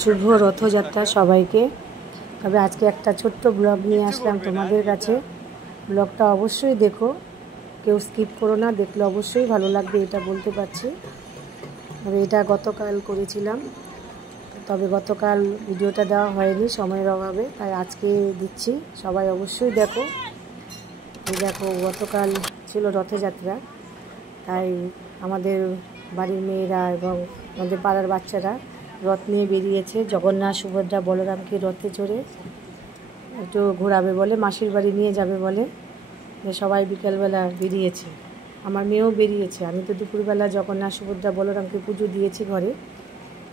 শুভ রথযাত্রা সবাইকে। তবে আজকে একটা ছোট্ট ব্লগ নিয়ে আসলাম তোমাদের কাছে। ব্লগটা অবশ্যই দেখো, কেউ স্কিপ করো না, দেখলে অবশ্যই ভালো লাগবে, এটা বলতে পারছি। তবে এটা গতকাল করেছিলাম, তবে গতকাল ভিডিওটা দেওয়া হয়নি সময়ের অভাবে, তাই আজকে দিচ্ছি। সবাই অবশ্যই দেখো। এই দেখো, গতকাল ছিল রথযাত্রা, তাই আমাদের বাড়ির মেয়েরা এবং আমাদের পাড়ার বাচ্চারা রথ নিয়ে বেরিয়েছে। জগন্নাথ, সুভদ্রা, বলরামকে রথে চড়ে একটু ঘোরাবে বলে, মাসির বাড়ি নিয়ে যাবে বলে সবাই বিকেলবেলা বেরিয়েছে। আমার মেয়েও বেরিয়েছে। আমি তো দুপুরবেলা জগন্নাথ, সুভদ্রা, বলরামকে পুজো দিয়েছি ঘরে।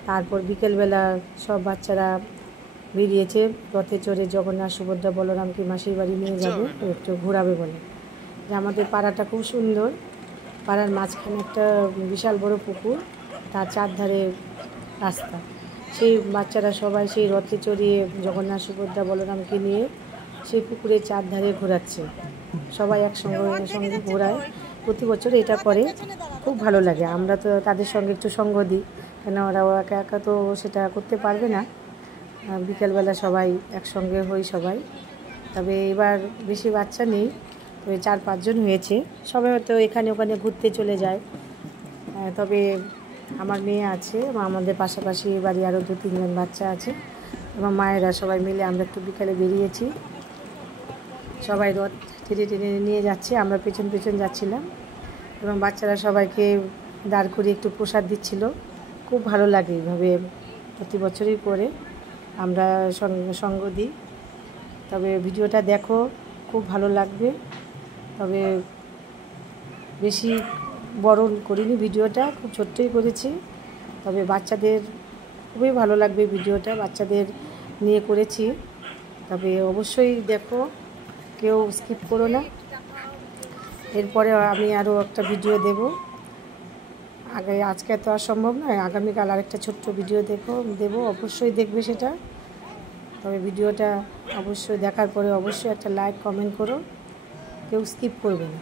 তারপর বিকেলবেলা সব বাচ্চারা বেরিয়েছে রথে চড়ে জগন্নাথ, সুভদ্রা, বলরামকে মাসির বাড়ি নিয়ে যাবে, একটু ঘোরাবে বলে। যে আমাদের পাড়াটা খুব সুন্দর, পাড়ার মাঝখানে একটা বিশাল বড় পুকুর, তার চারধারে রাস্তা। সেই বাচ্চারা সবাই সেই রথে চড়িয়ে জগন্নাথ, সুভদ্রা, বলরামকে নিয়ে সেই পুকুরের চারধারে ঘোরাচ্ছে। সবাই একসঙ্গে ঘোরায়, প্রতি বছর এটা করে, খুব ভালো লাগে। আমরা তো তাদের সঙ্গে একটু সঙ্গ দিই, কেন ওরাও একা একা তো সেটা করতে পারবে না। বিকেলবেলা সবাই একসঙ্গে হই সবাই। তবে এবার বেশি বাচ্চা নেই, তবে 4-5 জন হয়েছে। সবাই হয়তো এখানে ওখানে ঘুরতে চলে যায়। তবে আমার মেয়ে আছে, আমাদের পাশাপাশি বাড়ি আরও 2-3 জন বাচ্চা আছে, এবং মায়েরা সবাই মিলে আমরা একটু বিকালে বেরিয়েছি। সবাই রথ টেনে টেনে নিয়ে যাচ্ছে, আমরা পেছন পেছন যাচ্ছিলাম, এবং বাচ্চারা সবাইকে দাঁড় করিয়ে একটু প্রসাদ দিচ্ছিল। খুব ভালো লাগে, এইভাবে প্রতি বছরই করে আমরা সঙ্গ দিই। তবে ভিডিওটা দেখো, খুব ভালো লাগবে। তবে বেশি বড় করিনি ভিডিওটা, খুব ছোট্টই করেছি। তবে বাচ্চাদের খুবই ভালো লাগবে ভিডিওটা, বাচ্চাদের নিয়ে করেছি। তবে অবশ্যই দেখো, কেউ স্কিপ করো না। এরপরে আমি আরও একটা ভিডিও দেব। আজকে তো আর সম্ভব নয়, আগামীকাল আরেকটা ছোট্ট ভিডিও দেবো, অবশ্যই দেখবে সেটা। তবে ভিডিওটা অবশ্যই দেখার পরে অবশ্যই একটা লাইক, কমেন্ট করো, কেউ স্কিপ করবে না।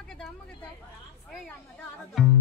আমাকে দাও, এই আমাকে দাও।